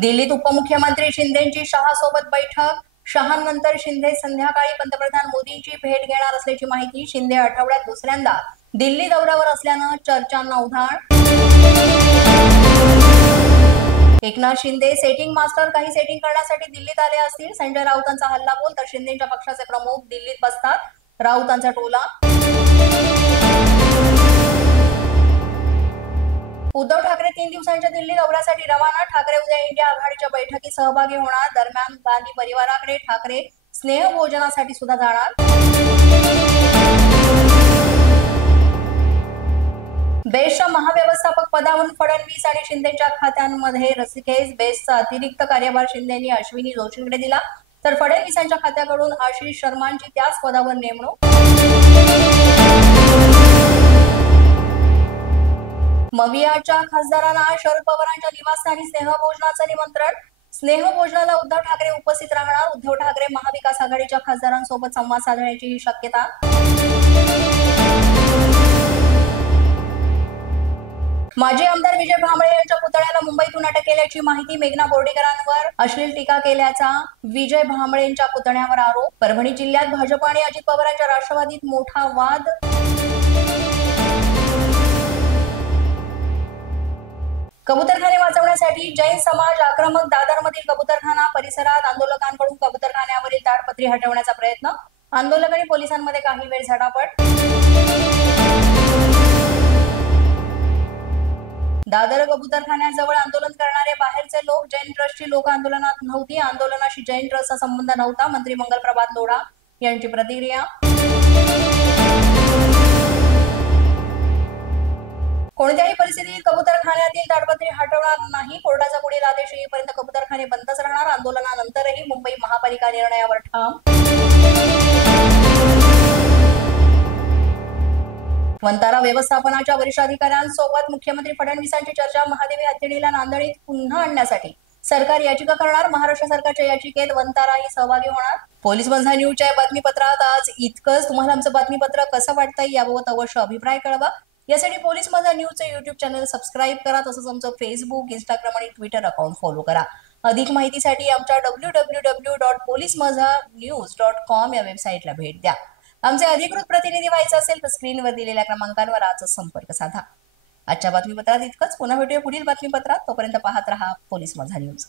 दिल्लीत उपमुख्यमंत्री शिंदेंची शहासोबत बैठक। शहांनंतर शिंदे संध्याकाळी पंतप्रधान मोदींची भेट घेणार असल्याची माहिती। शिंदे आठवड्यात दुसऱ्यांदा दिल्ली दौऱ्यावर असल्यानं चर्चांना उधाण। एकनाथ शिंदे सेटिंग मास्टर काही सेटिंग करण्यासाठी दिल्लीत आले असतील। संजय राऊतांचा हल्लाबोल तर शिंदेच्या पक्षाचे प्रमुख दिल्लीत बसतात, राऊतांचा टोला। उद्धव ठाकरे 3 दिवसांच्या दिल्ली दौऱ्यासाठी रवाना। ठाकरे उद्या इंडिया आघाडीच्या बैठकीत सहभागी होणार। दरम्यान गांधी परिवाराकडे ठाकरे स्नेहभोजनासाठी सुद्धा जाणार। बेस्टच्या महाव्यवस्थापक पदावरून फडणवीस आणि शिंदेच्या खात्यांमध्ये रस्सीखेच। बेस्टचा अतिरिक्त कार्यभार शिंदेंनी अश्विनी जोशींकडे दिला, तर फडणवीसांच्या खात्याकडून आशिष शर्मांची त्याच पदावर नेमणूक। मवियाच्या खासदारांना शरद पवारांच्या निवासस्थानी स्नेहभोजनाचं निमंत्रण। स्नेहभोजनाला उद्धव ठाकरे उपस्थित राहणार। उद्धव ठाकरे महाविकास आघाडीच्या खासदारांसोबत संवाद साधण्याची शक्यता। माजी आमदार विजय भांबळे यांच्या पुतळ्याला मुंबईतून अटक केल्याची माहिती। मेघना बोर्डीकरांवर अश्लील टीका केल्याचा विजय भांबळेंच्या पुतण्यावर आरोप। परभणी जिल्ह्यात भाजप आणि अजित पवारांच्या राष्ट्रवादीत मोठा वाद। कबूतरखाने वाचवण्यासाठी जैन समाज आक्रमक। दादरमधील कबूतरखाना परिसरात आंदोलकांकडून कबूतरखान्यावरील ताडपत्री हटवण्याचा प्रयत्न। आंदोलक आणि पोलिसांमध्ये काही वेळ झटापट। दादर कबूतरखान्याजवळ आंदोलन करणारे बाहेरचे लोक। जैन ट्रस्टची लोक आंदोलनात नव्हती। आंदोलनाशी जैन ट्रस्टचा संबंध नव्हता। मंत्री मंगलप्रभात लोढा यांची प्रतिक्रिया। कोणत्याही परिस्थितीत कबूतरखान्यातील ताडपत्री हटवणार नाही। कोर्टाचा पुढील आदेश येईपर्यंत कबूतरखाने बंदच राहणार। आंदोलनानंतरही मुंबई महापालिका निर्णयावर ठाम। वंतारा व्यवस्थापनाच्या वरिष्ठ अधिकाऱ्यांसोबत मुख्यमंत्री फडणवीसांची चर्चा। महादेवी हत्तीला नांदेडीत पुन्हा आणण्यासाठी सरकार याचिका करणार। महाराष्ट्र सरकारच्या याचिकेत वंताराही सहभागी होणार। पोलीस बंधा न्यूजच्या बातमीपत्रात आज इतकंच। तुम्हाला आमचं बातमीपत्र कसं वाटतंय याबाबत अवश्य अभिप्राय कळवा। यासाठी पोलीस माझा न्यूजचे YouTube चॅनल सबस्क्राईब करा। तसंच आमचं फेसबुक, इंस्टाग्राम आणि ट्विटर अकाउंट फॉलो करा। अधिक माहितीसाठी आमच्या www.policemazhanews.com या वेबसाईटला भेट द्या। आमचे अधिकृत प्रतिनिधी व्हायचे असेल तर स्क्रीनवर दिलेल्या क्रमांकांवर आजच संपर्क साधा। आजच्या बातमीपत्रात इतकंच। पुन्हा भेटूया पुढील बातमीपत्रात। तोपर्यंत पाहत रहा पोलीस माझा न्यूज।